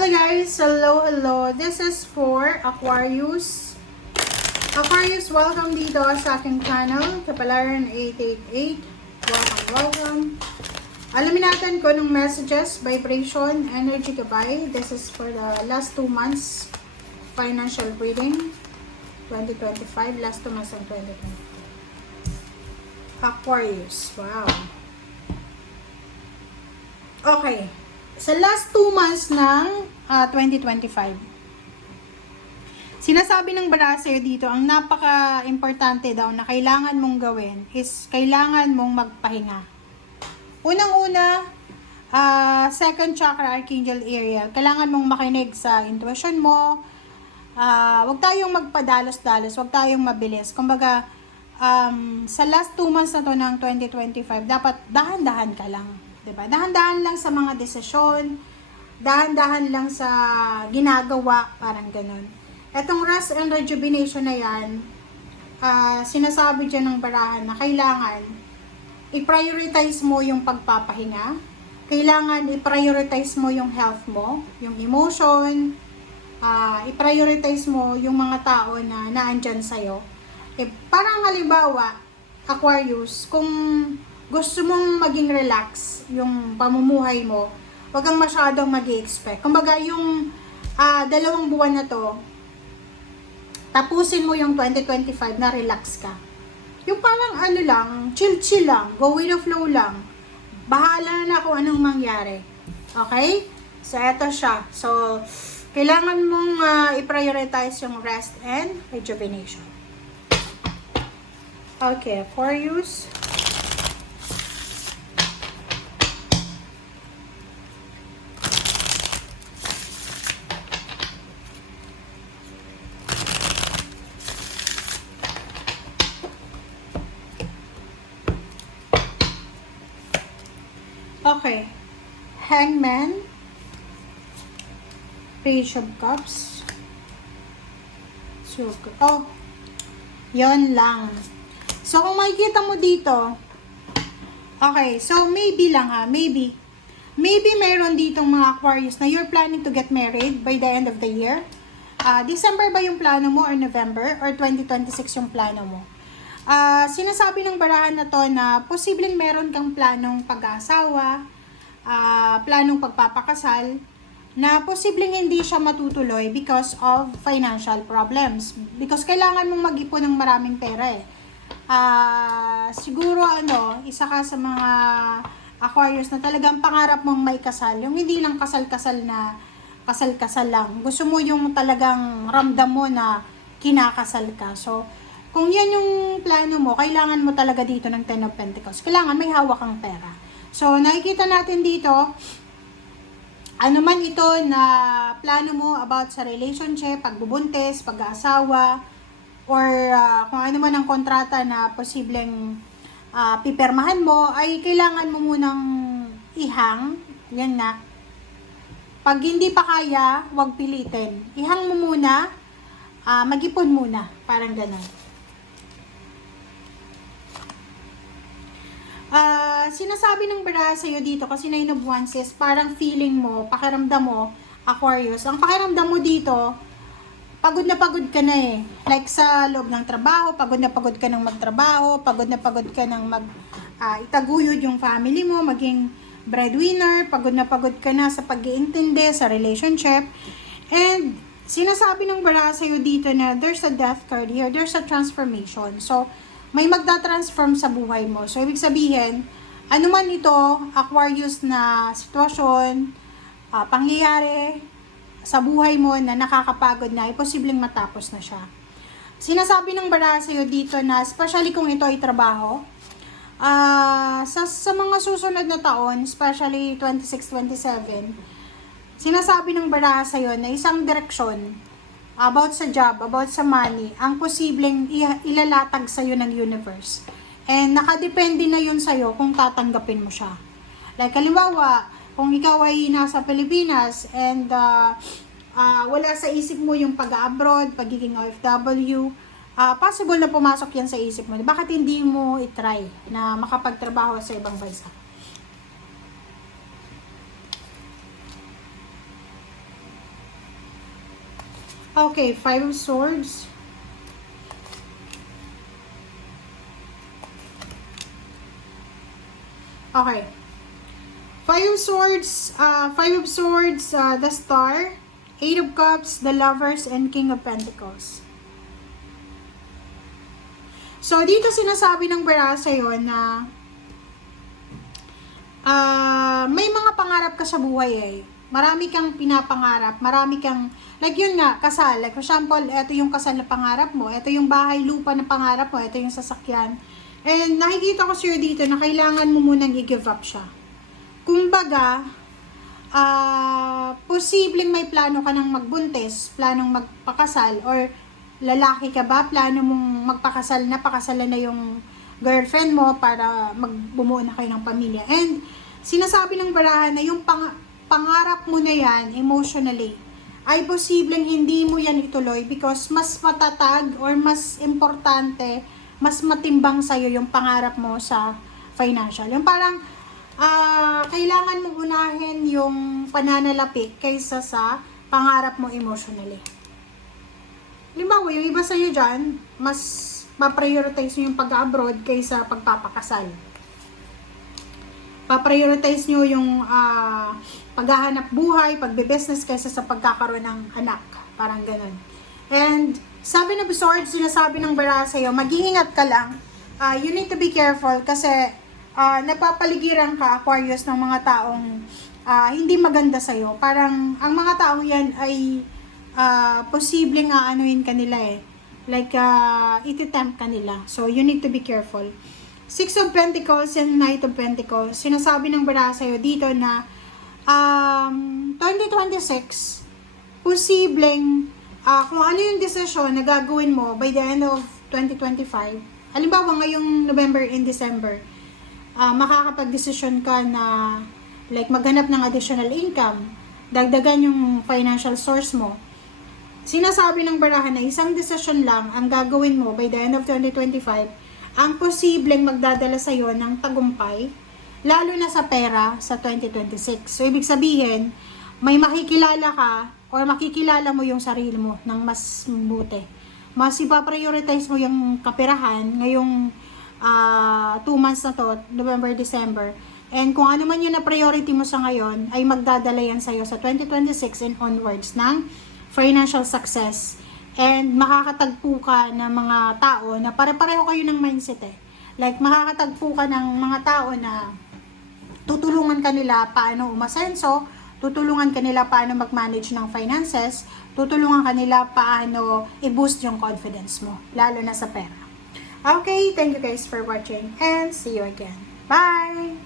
Hello guys! Hello! This is for Aquarius. Aquarius, welcome dito sa aking channel, Kapalaran 888. Welcome. Alamin natin kung anong messages, vibration, energy gabay. This is for the last 2 months financial reading. 2025, last 2 months ng 2025. Aquarius, wow. Okay. Sa last 2 months ng 2025, sinasabi ng bara sa'yo dito, ang napaka-importante daw na kailangan mong gawin is kailangan mong magpahinga. Unang-una, second chakra, Archangel Ariel, kailangan mong makinig sa intuition mo. Huwag tayong magpadalos-dalos, huwag tayong mabilis. Kumbaga, sa last 2 months na to ng 2025, dapat dahan-dahan ka lang. Diba? Dahan-dahan lang sa mga desisyon, dahan-dahan lang sa ginagawa, parang ganun. Etong rest and rejuvenation na yan, sinasabi dyan ng barahan na kailangan i-prioritize mo yung pagpapahinga, kailangan i-prioritize mo yung health mo, yung emotion, i-prioritize mo yung mga tao na naandyan sa'yo. Parang halimbawa, Aquarius, kung gusto mong maging relax yung pamumuhay mo, wag kang masyadong mag-i-expect. Kumbaga, yung 2 buwan na to, tapusin mo yung 2025 na relax ka. Yung parang lang, chill lang, go with the flow lang. Bahala na kung anong mangyari. Okay? So, eto siya. So, kailangan mong i-prioritize yung rest and rejuvenation. Okay, Aquarius. Okay. Hangman. Page of Cups. Oh. Yon lang. So, kung makikita mo dito, okay, so maybe lang maybe mayroon ditong mga Aquarius na you're planning to get married by the end of the year. December ba yung plano mo or November or 2026 yung plano mo? Sinasabi ng barahan na to na posibleng meron kang planong pag-aasawa, planong pagpapakasal, na posibleng hindi siya matutuloy because of financial problems. Because kailangan mong mag-ipon ng maraming pera siguro isa ka sa mga Aquarius na talagang pangarap mong may kasal. Yung hindi lang kasal-kasal na kasal-kasal lang. Gusto mo yung talagang ramdam mo na kinakasal ka. So, kung yan yung plano mo, kailangan mo talaga dito ng 10 of Pentacles. Kailangan may hawak kang pera. So, nakikita natin dito, ano man ito na plano mo about sa relationship, pagbubuntis, pag-aasawa, or kung ano man ang kontrata na posibleng pipirmahan mo, ay kailangan mo munang ihang. Yan nga. Pag hindi pa kaya, huwag pilitin. Ihang mo muna, mag-ipon muna. Parang ganun. Sinasabi ng bara sa'yo dito, kasi 9 of Wands is parang feeling mo, pakiramdam mo, Aquarius, ang pakiramdam mo dito, pagod na pagod ka na Like sa loob ng trabaho, pagod na pagod ka ng magtrabaho, pagod na pagod ka ng itaguyod yung family mo, maging breadwinner, pagod na pagod ka na sa pag-iintindi, sa relationship. And sinasabi ng bara sa'yo dito na there's a death card here, there's a transformation. So, may magta-transform sa buhay mo. So, ibig sabihin, ano man ito, Aquarius na sitwasyon, pangyayari sa buhay mo na nakakapagod na, ay posibleng matapos na siya. Sinasabi ng bara sa'yo dito na, especially kung ito ay trabaho, sa mga susunod na taon, especially 26-27, sinasabi ng bara sa'yo na isang direksyon, about sa job, about sa money, ang posibleng ilalatag sa'yo ng universe. And nakadepende na yun sa'yo kung tatanggapin mo siya. Like, halimbawa, kung ikaw ay nasa Pilipinas and wala sa isip mo yung pag-abroad, pagiging OFW, possible na pumasok yan sa isip mo. Bakit hindi mo itry na makapagtrabaho sa ibang bansa? Okay, Five of Swords. Okay. Five of Swords, the Star, Eight of Cups, the Lovers, and King of Pentacles. So, dito sinasabi ng bara sa'yo na may mga pangarap ka sa buhay eh. Marami kang pinapangarap, marami kang, like yun nga, kasal. Like for example, ito yung kasal na pangarap mo, ito yung bahay, lupa na pangarap mo, ito yung sasakyan. And nakikita ko sa'yo dito na kailangan mo munang i-give up siya. Kumbaga, posibleng may plano ka ng magbuntis, planong magpakasal, or lalaki ka ba, plano mong magpakasal na, pakasalan na yung girlfriend mo para magbumuo na kayo ng pamilya. And sinasabi ng barahan na yung pangarap mo na yan, emotionally, ay posibleng hindi mo yan ituloy because mas matatag or mas importante, mas matimbang sa'yo yung pangarap mo sa financial. Yung parang, kailangan mong unahin yung pananalapi kaysa sa pangarap mo emotionally. Halimbawa, yung iba sa'yo dyan, mas ma-prioritize nyo yung pag-abroad kaysa pagpapakasal. Pa-prioritize nyo yung paghahanap buhay, pagbe-business kaysa sa pagkakaroon ng anak. Parang ganun. And sabi ng Swords, sinasabi ng bara sa'yo, mag-iingat ka lang. You need to be careful kasi napapaligiran ka, Aquarius, ng mga taong hindi maganda sa'yo. Parang ang mga taong yan ay posibleng aanuhin kanila eh. Like, ititempt kanila. So, you need to be careful. Six of Pentacles and Knight of Pentacles. Sinasabi ng bara sa'yo dito na 2026, posibleng kung ano yung desisyon na gagawin mo by the end of 2025. Halimbawa, ngayong November and December, makakapag-desisyon ka na like maghanap ng additional income, dagdagan yung financial source mo. Sinasabi ng barahan na isang desisyon lang ang gagawin mo by the end of 2025 ang posibleng magdadala sa iyo ng tagumpay, lalo na sa pera sa 2026. So, ibig sabihin, may makikilala ka or makikilala mo yung sarili mo ng mas mabuti. Mas ipaprioritize mo yung kaperahan ngayong 2 months na to, November, December. And kung ano man yung na priority mo sa ngayon, ay magdadala yan sa iyo sa 2026 and onwards ng financial success. And makakatagpo ka ng mga tao na pare-pareho kayo ng mindset eh. Like makakatagpo ka ng mga tao na tutulungan kanila paano umasenso, tutulungan kanila paano mag-manage ng finances, tutulungan kanila paano i-boost yung confidence mo, lalo na sa pera. Okay, thank you guys for watching and see you again. Bye!